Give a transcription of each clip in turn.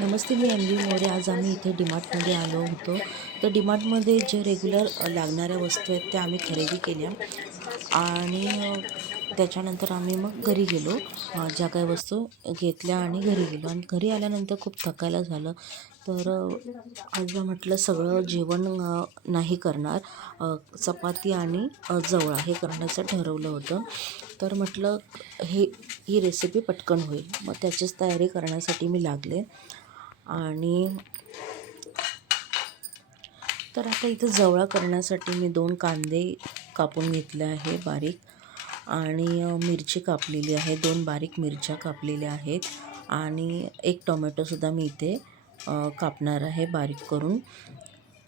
नमस्ते मी अन्वी मोरे. आज आम्ही इथे डिमार्टमध्ये आलो होतो. तर डिमार्टमध्ये जे रेग्युलर लागणाऱ्या वस्तू आहेत त्या आम्ही खरेदी केल्या. आणि त्याच्यानंतर आम्ही मग घरी गेलो. ज्या काही वस्तू घेतल्या आणि घरी गेलो. आणि घरी आल्यानंतर खूप थकायला झालं. तर आज म्हटलं सगळं जेवण नाही करणार. चपाती आणि जवळा हे करण्याचं ठरवलं होतं. तर म्हटलं हे ही रेसिपी पटकन होईल. मग त्याचीच तयारी करण्यासाठी मी लागले. आणि तर आता इथं जवळा करण्यासाठी मी दोन कांदे कापून घेतले आहे बारीक. आणि मिरची कापलेली आहे. दोन बारीक मिरच्या कापलेल्या आहेत. आणि एक टोमॅटोसुद्धा मी इथे कापणार आहे बारीक करून.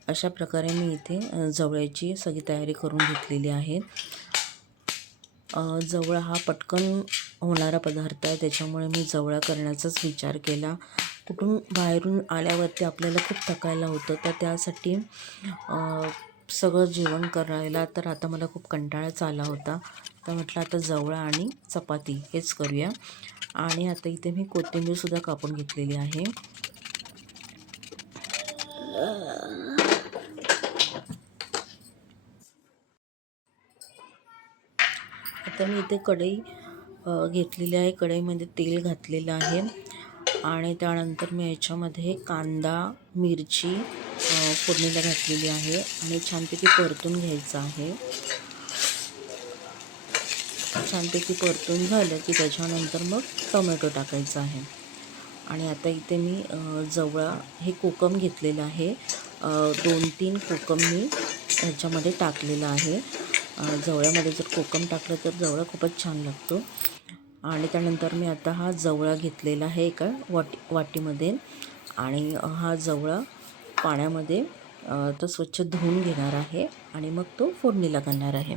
अशा प्रकारे मी इथे जवळ्याची सगळी तयारी करून घेतलेली आहे. जवळा हा पटकन होणारा पदार्थ आहे. त्याच्यामुळे मी जवळा करण्याचाच विचार केला. कुठून बाहेरून आल्यावरती आपल्याला खूप थकायला होतं. तर त्यासाठी सगळं जेवण करायला तर आता मला खूप कंटाळाच आला होता. तर म्हटलं आता जवळा आणि चपाती हेच करूया. आणि आता इथे मी कोथिंबीरसुद्धा कापून घेतलेली आहे. आता मी इथे कढई घेतलेली आहे. कढईमध्ये तेल घातलेलं आहे. आणि त्यानंतर मी याच्यामध्ये कांदा मिरची फोडणीला घातलेली आहे आणि छानपैकी परतून घ्यायचं आहे. छानपैकी परतून झालं की त्याच्यानंतर मग टोमॅटो टाकायचा आहे. आणि आता इथे मी जवळा हे कोकम घेतलेलं आहे. दोन तीन कोकम मी ह्याच्यामध्ये टाकलेलं आहे. जवळ्यामध्ये जर कोकम टाकलं तर जवळा खूपच छान लागतो. आणि त्यानंतर मी आता हा जवळा घेतलेला आहे एका वाटी वाटीमध्ये. आणि हा जवळा पाण्यामध्ये तो स्वच्छ धुवून घेणार आहे आणि मग तो फोडणीला घालणार आहे.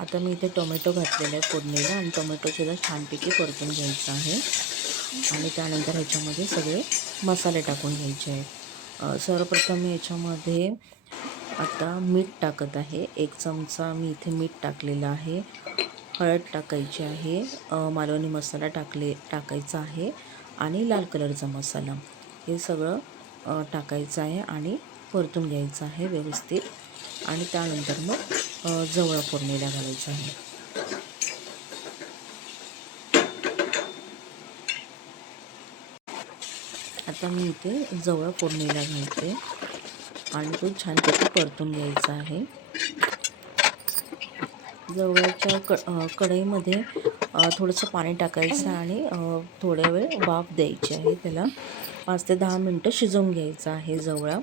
आता मी इथे टोमॅटो घातलेला आहे फोडणीला आणि टोमॅटोसुद्धा छानपैकी परतून घ्यायचं आहे. आणि त्यानंतर ह्याच्यामध्ये सगळे मसाले टाकून घ्यायचे आहेत. सर्वप्रथम मी याच्यामध्ये आता मीठ टाकत आहे. एक चमचा मी इथे मीठ टाकलेलं आहे. हळद टाकायची आहे. मालवणी मसाला टाकले टाकायचा आहे. आणि लाल कलरचा मसाला. हे सगळं टाकायचं आहे आणि परतून घ्यायचं आहे व्यवस्थित. आणि त्यानंतर मग जवळ फोडणीला घालायचं आहे. आता मी इथे जवळ फोडणीला घालते. आणि तो छानपैकी परतून घ्यायचा आहे. जवळच्या क कढईमध्ये थोडंसं पाणी टाकायचं आणि थोड्या वेळ वाफ द्यायची आहे त्याला. पाच ते दहा मिनटं शिजवून घ्यायचं आहे जवळा.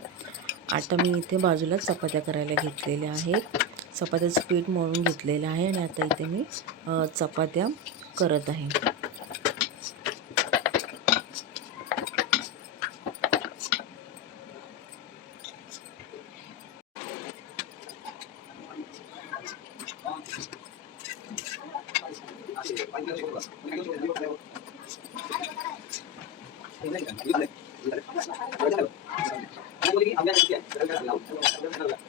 आता मी इथे बाजूला चपात्या करायला घेतलेल्या आहेत. चपात्याचं पीठ मळून घेतलेलं आहे आणि आता इथे मी चपात्या करत आहे. Thank you.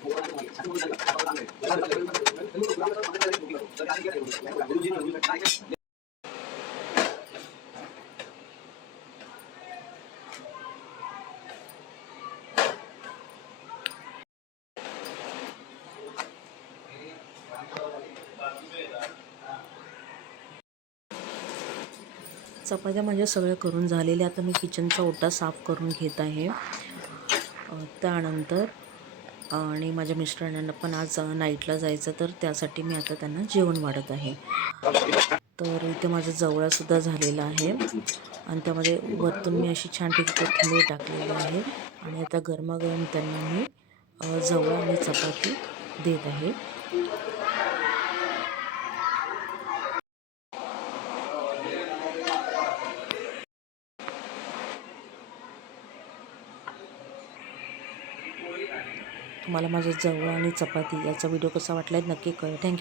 चपात्या माझ्या सगळ्या करून झालेल्या. आता मी किचनचा ओटा साफ करून घेत आहे. त्यानंतर आणि माझ्या मिस्टरांना पण आज नाईटला जायचं तर त्यासाठी मी आता त्यांना जेवण वाढत आहे. तर इथे माझा जवळासुद्धा झालेला आहे. आणि त्यामध्ये वरतून मी अशी छानपैकी कोथिंबीर टाकलेली आहे. आणि आता गरमागरम त्यांना मी जवळ आणि चपाती देत आहे. तुम्हाला माझ्या जवळ आणि चपाती याचा व्हिडिओ कसा वाटला नक्की कळ थँक्यू